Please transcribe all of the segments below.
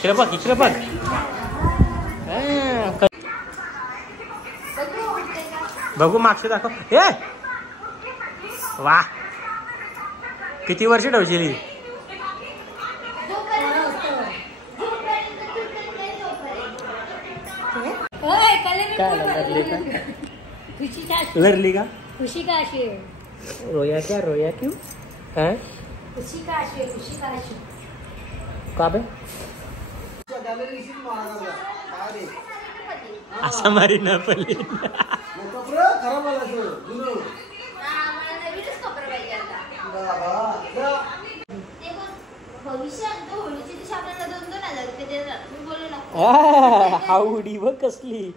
इकडे बघ इकडे बघ. बघू मागचे दाखव. ए वा किती वर्ष ठेवशील. लरली का खुशी का अशी रोया क्या रोया क्यों है खुशी का अशी खुशी का अशी का बे असा मारी ना पडली. आवडी बघ कसली.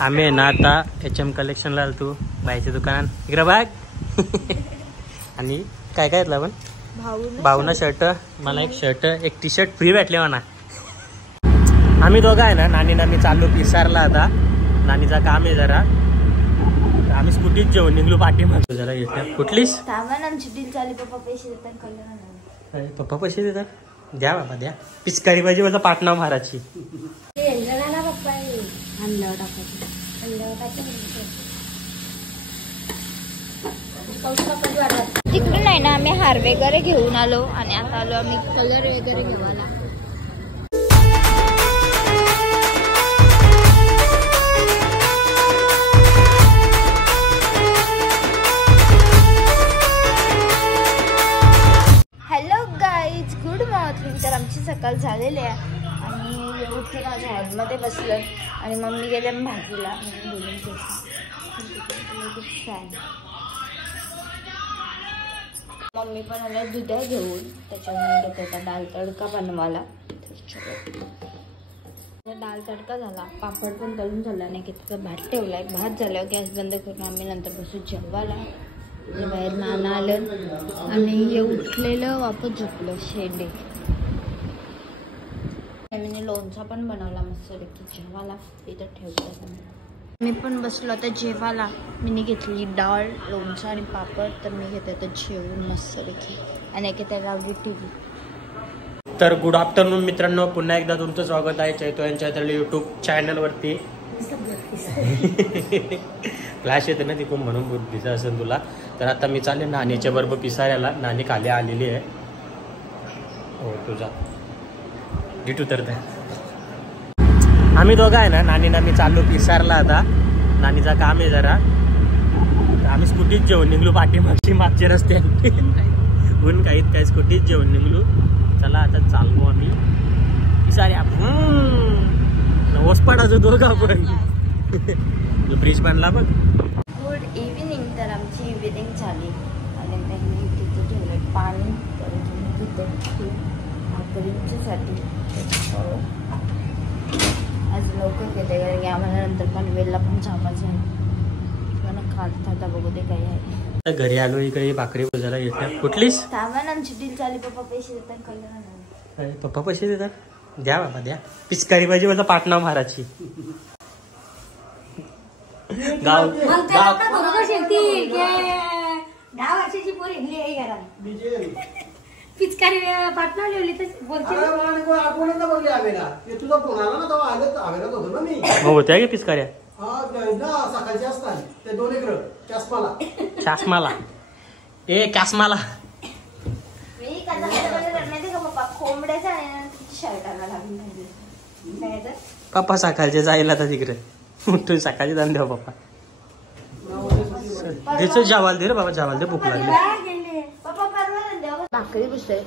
आम्ही ना आता HM कलेक्शनला आलतो बाईच्या दुकानात. इकडे बघ. आणि काय काय घेतलं आपण. भाऊना शर्ट, मला एक शर्ट एक टी शर्ट फ्री भेटले म्हणा. आम्ही दोघं आहे ना नानी मी चाललो पिसारला. आता नानीचा काम आहे जरा. आम्ही स्कूटीत जेवण निघलो पाठीमागे. जरा येते कुठलीच पप्पा पैसे देतात. द्या बाबा द्या. पिचकारी पाहिजे माझा पाटणा महाराजची. तिकडून आहे ना आम्ही हार वगैरे घेऊन आलो आणि आता आलो आम्ही कलर वगैरे घेवायला. Hello guys, good morning. तर आमची सकाळ झालेली आहे आणि येऊन माझ्या हॉलमध्ये बसलं आणि मम्मी गेल्या भाजीला मम्मी पण आल्या दुधा घेऊन. त्याच्यामुळे घेते आता दाल तडका बनवायला. दाल तडका झाला, पापड पण तळून झाला नाही की त्याचा भात ठेवलाय. भात झाल्यावर गॅस बंद करून आम्ही नंतर बसून जेवायला. बाहेर नाना आलं आणि उठलेलं वापस झोपलं शेंडे. मी लोणचा पण बनवला मस्त की जेवायला इथं ठेवतात. मी पण बसलो आता जेवायला. मी घेतली डाळ, लोणचा आणि पापड. तर मी घेते आता जेवून मस्तपैकी आणि एक त्या लावली TV. तर गुड आफ्टरनून मित्रांनो, पुन्हा एकदा तुमचं स्वागत आहे चैतो यांच्या यूट्यूब चॅनलवरती. फ्लॅश येते ना तिकडून म्हणून बुद्धीचं असेल तुला. तर आता मी चालले नानीच्या बरोबर पिसाऱ्याला. नानी खाली आलेली आहे. हो तुझा डिट उतरत आहे. आम्ही दोघं आहे ना नानी मी चाललो पिसारला. आता नानीचा काम आहे जरा. आम्ही स्कूटीत जेवण निघलो पाठीमागची मागच्या रस्त्यात. ऊन काहीत काय स्कूटीत जेवण निघलो. चला आता चाललो आम्ही पिसाऱ्या. ओसपाडाचं दोघं आपण. ब्रिज बनला बघ. Good evening. तर आमची इव्हिनिंग झाली आणि मी तिथं ठेवलं पाणी. तर तुम्ही तिथं भाकरीच्यासाठी आज लवकर घेते कारण की आम्हाला नंतर पण वेळेला पण जामाच आहे. पण खात बघू ते काही आहे. घरी आलो इकडे भाकरी भजायला येते. कुठलीच सामान आमची डील झाली. पप्पा पैसे देतात. कळलं. पप्पा पैसे देतात. द्या बाबा द्या. पिचकारी पाहिजे माझा पाटणा महाराजची. गाव 10 वर्षाची पोरी पिचकारी पाटणा लिहिली तर बोलते. होत्या गे पिचकाऱ्या चष्माला. ए कॅसमाला मी पप्पा कोंबड्याचा शर्टाला लागून पप्पा सकाळचे जायला आता तिकडे उठून सकाळचे जाऊन द्या पप्पा. त्याच जावाल दे रे बाबा. जावाल दे. भूक लागली. भाकरी बसते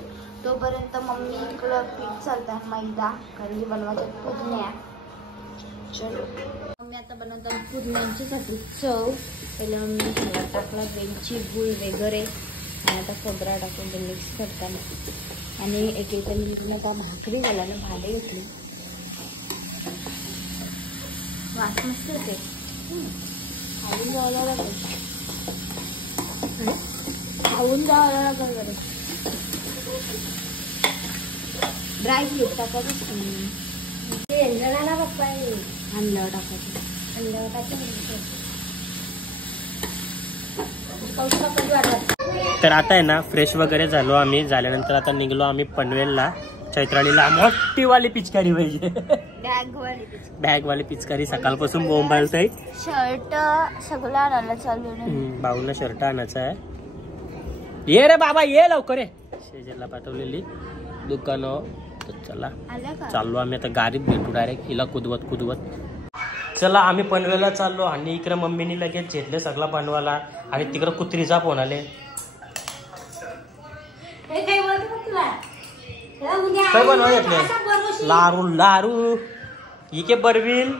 तोपर्यंत मम्मी इकडं पीठ चालतात मैदा कारण की बनवायच्या पुदण्या. चलो मम्मी आता बनवतात पुदण्यांच्यासाठी चव. पहिला मम्मी सगळा टाकला वेलची गुळ वगैरे आणि आता खोबरा टाकून ते मिक्स करताना आणि एक एक मिनिटनं का भाकरी झाल्यानं भांडे घेतली. वास मस्त होते. खाऊन जायला लागेल. खाऊन जायला लागेल. ड्राय फ्रूट टाकायचं ना पप्पा. अंड्यावर टाकायचं. अंड्यावर टाकायचं. तर आता आहे ना फ्रेश वगैरे झालो आम्ही. झाल्यानंतर आता निघलो आम्ही पनवेलला. चैत्रालीला मोठीवाली पिचकारी पाहिजे. बॅग वाली पिचकारी सकाळपासून बोंबालत आहे. शर्ट सगळं आणायला चालू आहे. भाऊला शर्ट आणायचा आहे. ये रे बाबा ये लवकर रे. शेजारला पाठवलेली दुकानं. तर चला चाललो आम्ही आता. गाडीत भेटू डायरेक्ट हिला कुदवत. चला आम्ही पनवेलला चाललो आणि इकडे मम्मीनी लगेच घेतले सगळा बनवायला. आणि तिकडे कुत्रीचा फोन आले. काय बनवा घेतले? लारू इके बरविल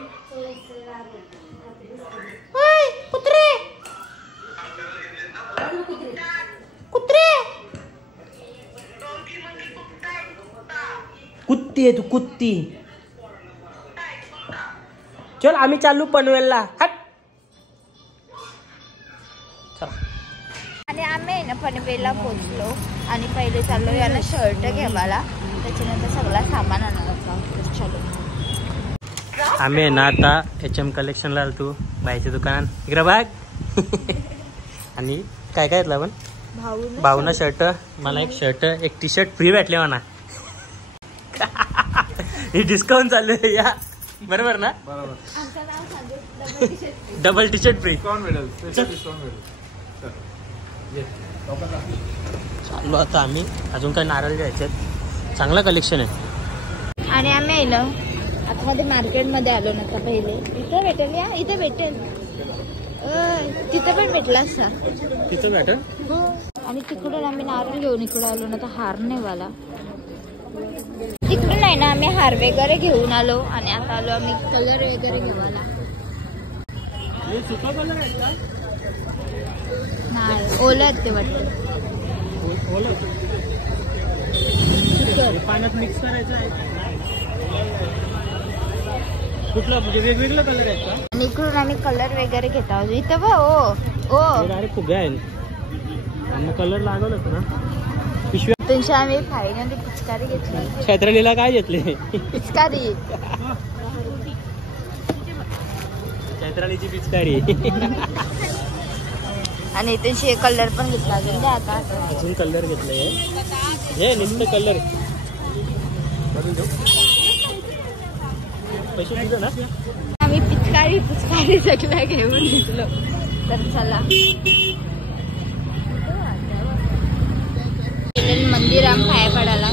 कुत्ती आहे तू कुत्ती. चल आम्ही चालू पनवेलला. हट. आणि आम्ही ना पनवेलला पोहोचलो आणि पहिले चाललो याला शर्ट घ्यावाला. त्याच्यानंतर सगळा सामान आणायला चालू. आम्ही ना आता HM कलेक्शनला आलतो बाईच्या दुकानात. इकडे बघ. आणि काय घेतलं आपण? भाऊना शर्ट. मला एक शर्ट एक टी शर्ट फ्री भेटले म्हणा. हे डिस्काउंट चालू आहे या. बरोबर ना? Double T shirt free. चाललो आता आम्ही. अजून काय नारळ घ्यायचे. चांगलं कलेक्शन आहे. आणि आम्ही आलो आतमध्ये मार्केटमध्ये आलो ना. पहिले इथं भेटेल या. इथं भेटेल. तिथं पण भेटला असता. तिथं भेटेल. आणि तिकडून आम्ही नारळ घेऊन इकडे आलो ना. तर हार नाही वाला. तिकडून आहे ना आम्ही हार वगैरे घेऊन आलो. आणि आता आलो आम्ही कलर वगैरे घेवायला. नाही ओलं आहेत ते वाटतं. पाण्यात मिक्स करायचं आहे. कुठला म्हणजे वेगवेगळं कलर आहेत का? आणि इकडून आम्ही कलर वगैरे घेत आहोत. इथं बघ. ओ डायरेक्ट फुगे आहे. कलर लागलच ना. पिशव्या. तुमच्या आम्ही फायनली पिचकारी घेतली. चैत्रालीला काय घेतले? पिचकारी. चैत्रालीची पिचकारी. आणि इथे कलर पण घेतला. अजून द्या आता. अजून कलर घेतले. हे नुसतं कलर पैसे दिले ना. आम्ही पिचकारी सगळ्या घेऊन घेतलो. तर चला मंदिर आम पाया पडायला.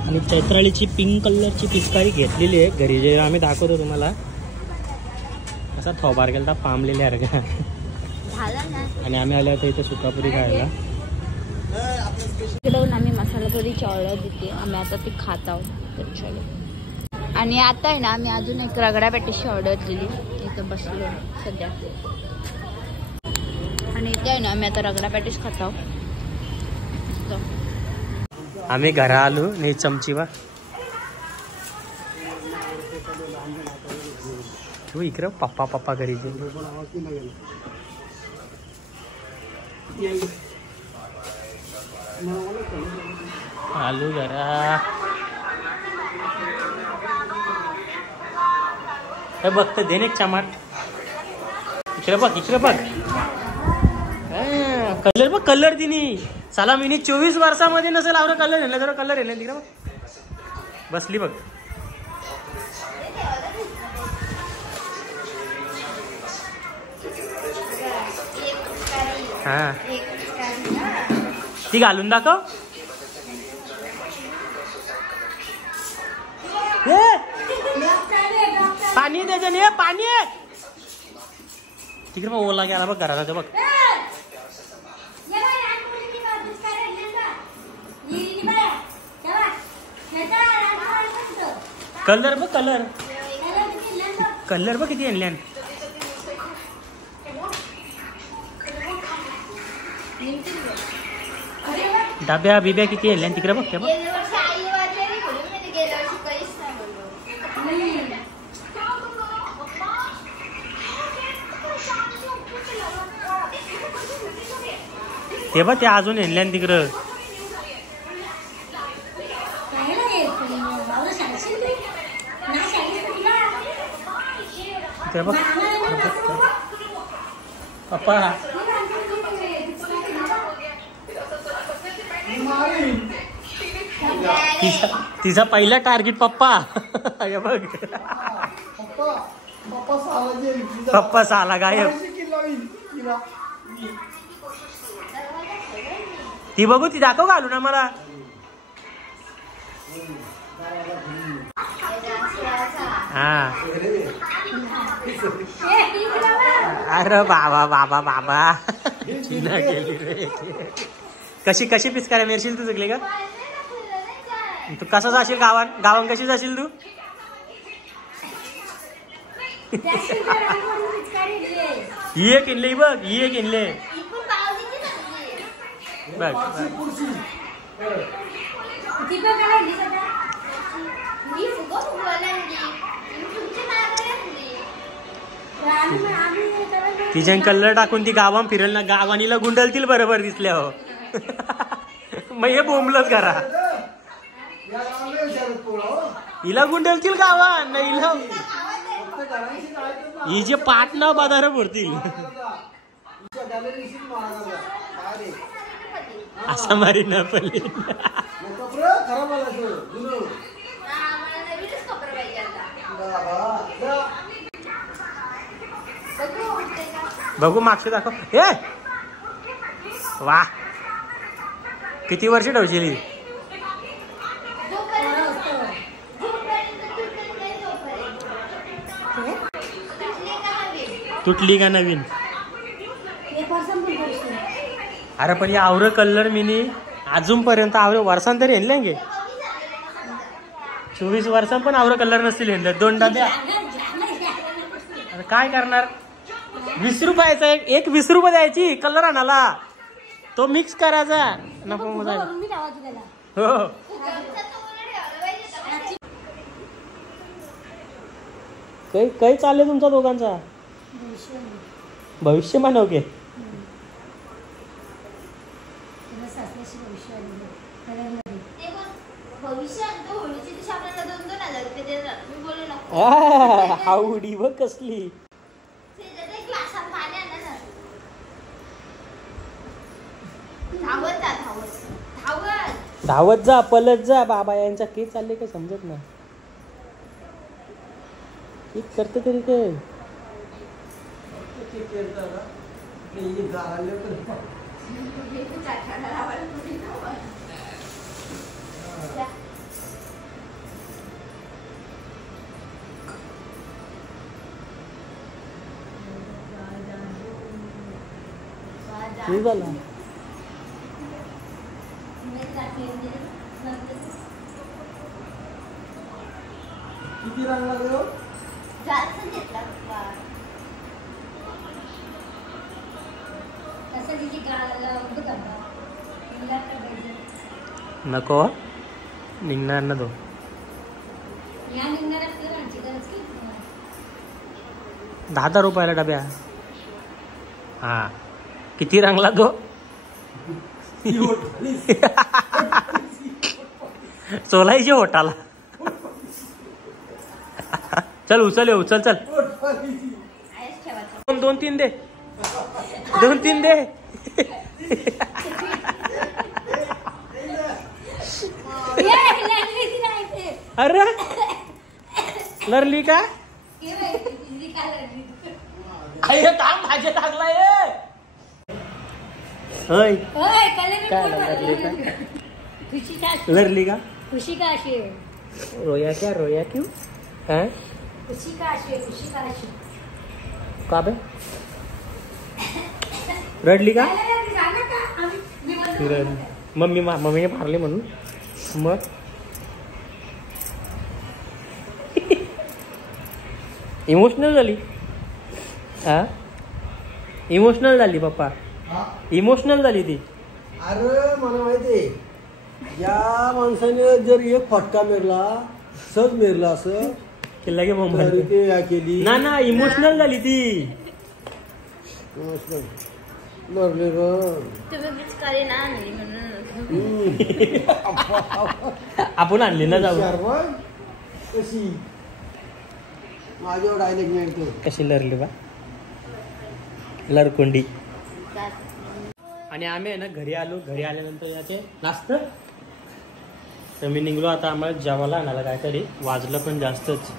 आणि चैत्रालीची पिंक कलरची पिचकारी घेतलेली आहे घरी. जे आम्ही दाखवतो तुम्हाला. असा थोबार गेला पामलेले आहे का. आणि आम्ही आलो होतो इथे सुकापुरी खायला. इकडून आम्ही मसाला पुरीची ऑर्डर देते. आम्ही आता ती खात आहोत. तर चलो. आणि आता आहे ना आम्ही अजून एक रगडा पॅटीसची ऑर्डर दिली. इथं बसलो सध्या. आणि इथे आहे ना आम्ही आता रगडा पॅटीस खात आहोत. आम्ही घरा आलो नाही चमची वा. तू इकडं पप्पा घरी आलू जरा. हे बघ तर देणे चमाट. इकडे बघ. कलर बघ. कलर दिनी साला मिनी 24 वर्षामध्ये नसेल आवडा कलर येणार. जरा कलर येणार तिकडे बघ. बसली बघ. हा ती घालून दाखव. पाणी द्यायचं नाही. पाणी तिकडे बघ. ओला गेला बघ घराला. बघ कलर बघ. कलर बघ किती आणल्यान. डब्या बिब्या किती आणल्यान तिकडे बघ. त्या बघ. ते बघ ते अजून आणल्यान तिकडं. ते बघ पप्पा. तिचा पहिला टार्गेट पप्पा. हे बघ पप्पा साला गायब. ती बघू ती दाखव घालू ना मला. हा अरे बाबा बाबा बाबा चिना केली रे. कशी कशी पिचकाऱ्या मेरशील तू चुकली का. तू कसा जाशील गावान कशी जाशील तू. ही एक इनले बघ ही एक इनले बघ. तिच्यान कलर टाकून ती गावान फिरेल ना. गावानीला गुंडलतील बरोबर दिसल्या हो. मग हे बोंबलच करा. हिला गुंडलतील गावान ना. हिला ही जे पाठ ना बाजार भरतील असा मारी ना पडली. बघू मागचे दाखव. हे वा किती वर्ष ठेवशील. तुटली का नवीन. अरे पण आवरं कलर मिनी अजूनपर्यंत आवरे वर्षां तरी येईल नाही. 24 वर्षां पण आवरं कलर नसतील येईल. 2 डब्या काय करणार. 20 रुपयाचा एक 20 रुपये द्यायची कलर आणाला. तो मिक्स करायचा नको हो. काही चाललंय तुमचा दोघांचा. भविष्य मानव के. आवडी बघ कसली. धावत जा पलत जा. बाबा यांचा के चालले काय समजत ना. एक करते तरी काय. झाला किती रंग लागलो. नको निघणार ना तो. 10 रुपयाला डब्या. हा किती रंगला तो. सोलायची होटाला. चल उचल उचल चल. 2-3 दे. 2-3 दे. अरे लरली का. काम भाजी टाकलाय. लरली का. खुशी का अशी रोया क्या रोया क्यों है. खुशी का अशी खुशी का अशी का बे रडली का. मम्मीने मारले म्हणून. मग इमोशनल झाली. हा इमोशनल झाली पप्पा. इमोशनल झाली ती. अरे मला माहितीये या माणसाने जर एक फटका मेरला सहज मेरला असं केला की मोबाईल ते या केली ना इमोशनल झाली ती. मरले ग आपण आणली ना जाऊ. कशी माझ्यावर डायलेक्ट मिळतो. कशी लरली बा लरकुंडी. आणि आम्ही आहे ना घरी आलो. घरी आल्यानंतर याचे नाश्त तर मी निघलो आता आम्हाला जेवायला आणायला. काहीतरी वाजलं पण जास्तच,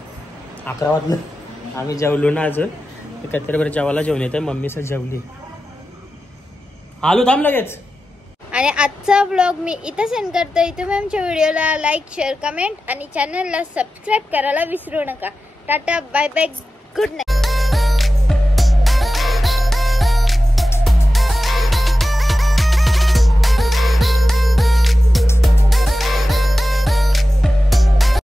11 वाजलं. आम्ही जेवलो ना आज. कत्तरभर जेवायला जेवण येतं. मम्मी सर जेवली. आलो थांब लगेच. आणि आजचा व्लॉग मी इथं सेंड करतोय. तुम्ही आमच्या व्हिडिओला लाईक, शेअर, कमेंट आणि चॅनलला सबस्क्राईब करायला विसरू नका. Tata, bye bye, good night.